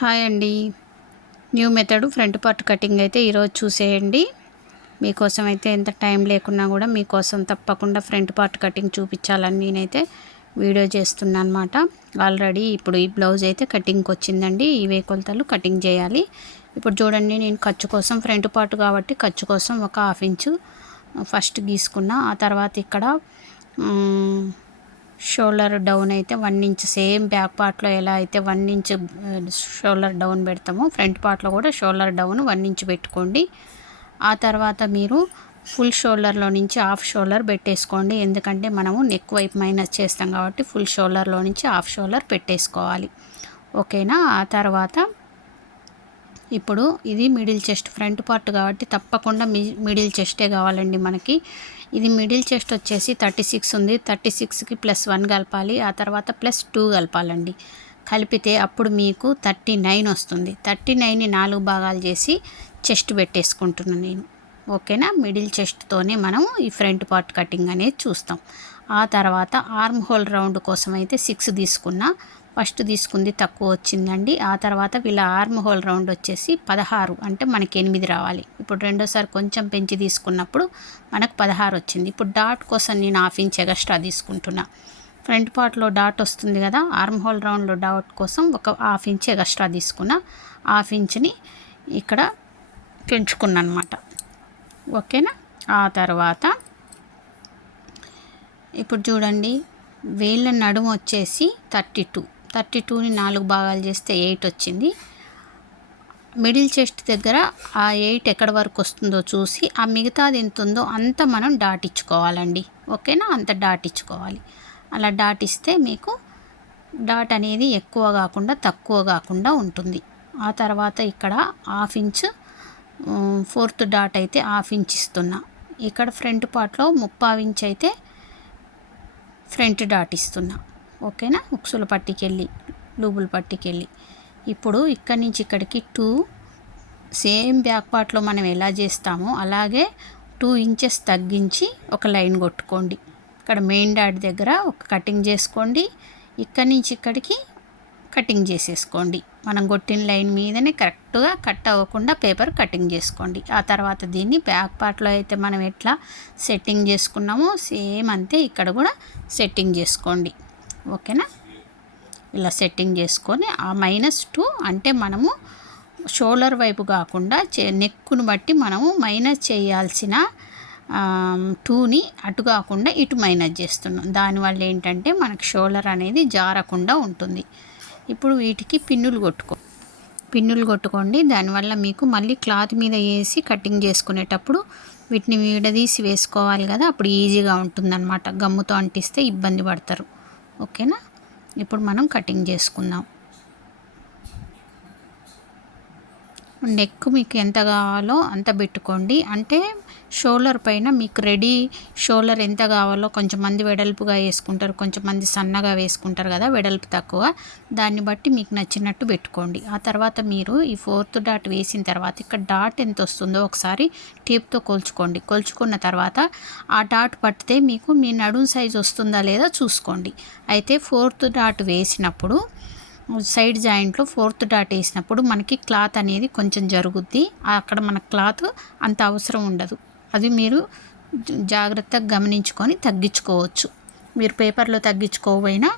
Hi అండి. New method front part cutting అయితే ఈరోజు చూసేయండి. మీకోసం అయితే ఎంత టైం లేకున్నా కూడా మీకోసం తప్పకుండా ఫ్రంట్ పార్ట్ కటింగ్ చూపించాలని నేనైతే వీడియో చేస్తున్నాను అనమాట. ఆల్రెడీ ఇప్పుడు ఈ బ్లౌజ్ అయితే కటింగ్కి వచ్చిందండి. ఇవే కొలతలు కటింగ్ చేయాలి. ఇప్పుడు చూడండి, నేను ఖర్చు కోసం ఫ్రంట్ పార్ట్ కాబట్టి ఖర్చు కోసం ఒక 1/2 ఇంచు ఫస్ట్ గీసుకున్నా. ఆ తర్వాత ఇక్కడ షోల్డర్ డౌన్ అయితే 1 ఇంచ్, సేమ్ బ్యాక్ పార్ట్లో ఎలా అయితే 1 ఇంచ్ షోల్డర్ డౌన్ పెడతామో ఫ్రంట్ పార్ట్లో కూడా షోల్డర్ డౌన్ 1 ఇంచ్ పెట్టుకోండి. ఆ తర్వాత మీరు ఫుల్ షోల్డర్లో నుంచి హాఫ్ షోల్డర్ పెట్టేసుకోండి. ఎందుకంటే మనము నెక్ వైపు మైనస్ చేస్తాం కాబట్టి ఫుల్ షోల్డర్లో నుంచి హాఫ్ షోల్డర్ పెట్టేసుకోవాలి. ఓకేనా. ఆ తర్వాత ఇప్పుడు ఇది మిడిల్ చెస్ట్ ఫ్రంట్ పార్ట్ కాబట్టి తప్పకుండా మిడిల్ చెస్టే కావాలండి మనకి. ఇది మిడిల్ చెస్ట్ వచ్చేసి 36 ఉంది. 36కి +1 కలపాలి. ఆ తర్వాత +2 కలపాలండి. కలిపితే అప్పుడు మీకు 39 వస్తుంది. 39ని 4 భాగాలు చేసి చెస్ట్ పెట్టేసుకుంటున్నాను నేను. ఓకేనా. మిడిల్ చెస్ట్తోనే మనం ఈ ఫ్రంట్ పార్ట్ కటింగ్ అనేది చూస్తాం. ఆ తర్వాత ఆర్మ్ హోల్ రౌండ్ కోసం అయితే 6 తీసుకున్నా. ఫస్ట్ తీసుకుంది తక్కువ వచ్చిందండి. ఆ తర్వాత వీళ్ళ ఆర్మ్ హోల్ రౌండ్ వచ్చేసి 16, అంటే మనకి 8 రావాలి. ఇప్పుడు రెండోసారి కొంచెం పెంచి తీసుకున్నప్పుడు మనకు 16 వచ్చింది. ఇప్పుడు డాట్ కోసం నేను 1/2 ఇంచ్ ఎక్స్ట్రా తీసుకుంటున్నా. ఫ్రంట్ పార్ట్లో డాట్ వస్తుంది కదా, ఆర్మ్ హోల్ రౌండ్లో డాట్ కోసం ఒక 1/2 ఇంచ్ ఎక్స్ట్రా తీసుకున్నా. 1/2 ఇంచ్ని ఇక్కడ పెంచుకున్నా అనమాట. ఓకేనా. ఆ తర్వాత ఇప్పుడు చూడండి, వీళ్ళ నడుము వచ్చేసి 32ని 4 భాగాలు చేస్తే 8 వచ్చింది. మిడిల్ చెస్ట్ దగ్గర ఆ 8 ఎక్కడి వరకు వస్తుందో చూసి ఆ మిగతాది ఎంత ఉందో అంత మనం డాట్ ఇచ్చుకోవాలండి. ఓకేనా. అంత డాట్ ఇచ్చుకోవాలి. అలా డాట్ ఇస్తే మీకు డాట్ అనేది ఎక్కువ కాకుండా తక్కువ కాకుండా ఉంటుంది. ఆ తర్వాత ఇక్కడ 1/2 ఇంచ్ 4th డాట్ అయితే 1/2 ఇంచ్ ఇస్తున్నా. ఇక్కడ ఫ్రంట్ పార్ట్లో 3/4 ఇంచ్ అయితే ఫ్రంట్ డాట్ ఇస్తున్నా. ఓకేనా. ఉక్సుల పట్టికెళ్ళి లూబుల పట్టికెళ్ళి ఇప్పుడు ఇక్కడి నుంచి ఇక్కడికి 2, సేమ్ బ్యాక్ పార్ట్లో మనం ఎలా చేస్తామో అలాగే 2 ఇంచెస్ తగ్గించి ఒక లైన్ కొట్టుకోండి. ఇక్కడ మెయిన్ డాట్ దగ్గర ఒక కటింగ్ చేసుకోండి. ఇక్కడి నుంచి ఇక్కడికి కటింగ్ చేసేసుకోండి. మనం కొట్టిన లైన్ మీదనే కరెక్ట్గా కట్ అవ్వకుండా పేపర్ కటింగ్ చేసుకోండి. ఆ తర్వాత దీన్ని బ్యాక్ పార్ట్లో అయితే మనం ఎట్లా సెట్టింగ్ చేసుకున్నామో సేమ్ అంతే ఇక్కడ కూడా సెట్టింగ్ చేసుకోండి. ఓకేనా. ఇలా సెట్టింగ్ చేసుకొని ఆ -2 అంటే మనము షోల్డర్ వైపు కాకుండా నెక్కును బట్టి మనము మైనస్ చేయాల్సిన 2ని అటు కాకుండా ఇటు మైనస్ చేస్తున్నాం. దానివల్ల ఏంటంటే మనకు షోల్డర్ అనేది జారకుండా ఉంటుంది. ఇప్పుడు వీటికి పిన్నులు కొట్టుకోండి. దానివల్ల మీకు మళ్ళీ క్లాత్ మీద వేసి కటింగ్ చేసుకునేటప్పుడు వీటిని విడదీసి వేసుకోవాలి కదా, అప్పుడు ఈజీగా ఉంటుందన్నమాట. గమ్ముతో అంటిస్తే ఇబ్బంది పడతారు. ఓకేనా. ఇప్పుడు మనం కటింగ్ చేసుకుందాం. నెక్ మీకు ఎంత కావాలో అంత పెట్టుకోండి. అంటే షోల్డర్ పైన మీకు రెడీ షోల్డర్ ఎంత కావాలో, కొంచెంమంది వెడల్పుగా వేసుకుంటారు, కొంచెంమంది సన్నగా వేసుకుంటారు కదా, వెడల్పు తక్కువ. దాన్ని బట్టి మీకు నచ్చినట్టు పెట్టుకోండి. ఆ తర్వాత మీరు ఈ 4th డాట్ వేసిన తర్వాత ఇక్కడ డాట్ ఎంత వస్తుందో ఒకసారి టేప్తో కొలుచుకోండి. కొలుచుకున్న తర్వాత ఆ డాట్ పట్టితే మీకు మీ నడుం సైజ్ వస్తుందా లేదా చూసుకోండి. అయితే 4th డాట్ వేసినప్పుడు సైడ్ జాయింట్లో 4th డాట్ వేసినప్పుడు మనకి క్లాత్ అనేది కొంచెం జరుగుద్ది. అక్కడ మన క్లాత్ అంత అవసరం ఉండదు. అది మీరు జాగ్రత్తగా గమనించుకొని తగ్గించుకోవచ్చు. మీరు పేపర్లో తగ్గించుకోకపోయినా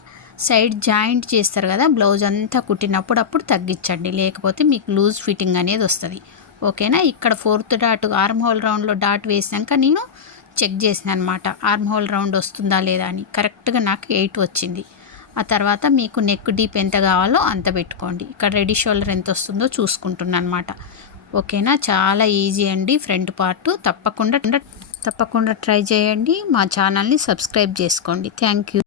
సైడ్ జాయింట్ చేస్తారు కదా, బ్లౌజ్ అంతా కుట్టినప్పుడు అప్పుడు తగ్గించండి. లేకపోతే మీకు లూజ్ ఫిట్టింగ్ అనేది వస్తుంది. ఓకేనా. ఇక్కడ 4th డాట్ ఆర్మ్ హోల్ రౌండ్లో డాట్ వేసాక నేను చెక్ చేసిన అనమాట, ఆర్మ్ హోల్ రౌండ్ వస్తుందా లేదా అని. కరెక్ట్గా నాకు 8 వచ్చింది. ఆ తర్వాత మీకు నెక్ డీప్ ఎంత కావాలో అంత పెట్టుకోండి. ఇక్కడ రెడీ షోల్డర్ ఎంత వస్తుందో చూసుకుంటున్నాను అనమాట. ఓకేనా. చాలా ఈజీ అండి ఫ్రంట్ పార్ట్. తప్పకుండా ట్రై చేయండి. మా ఛానల్ని సబ్స్క్రైబ్ చేసుకోండి. Thank you.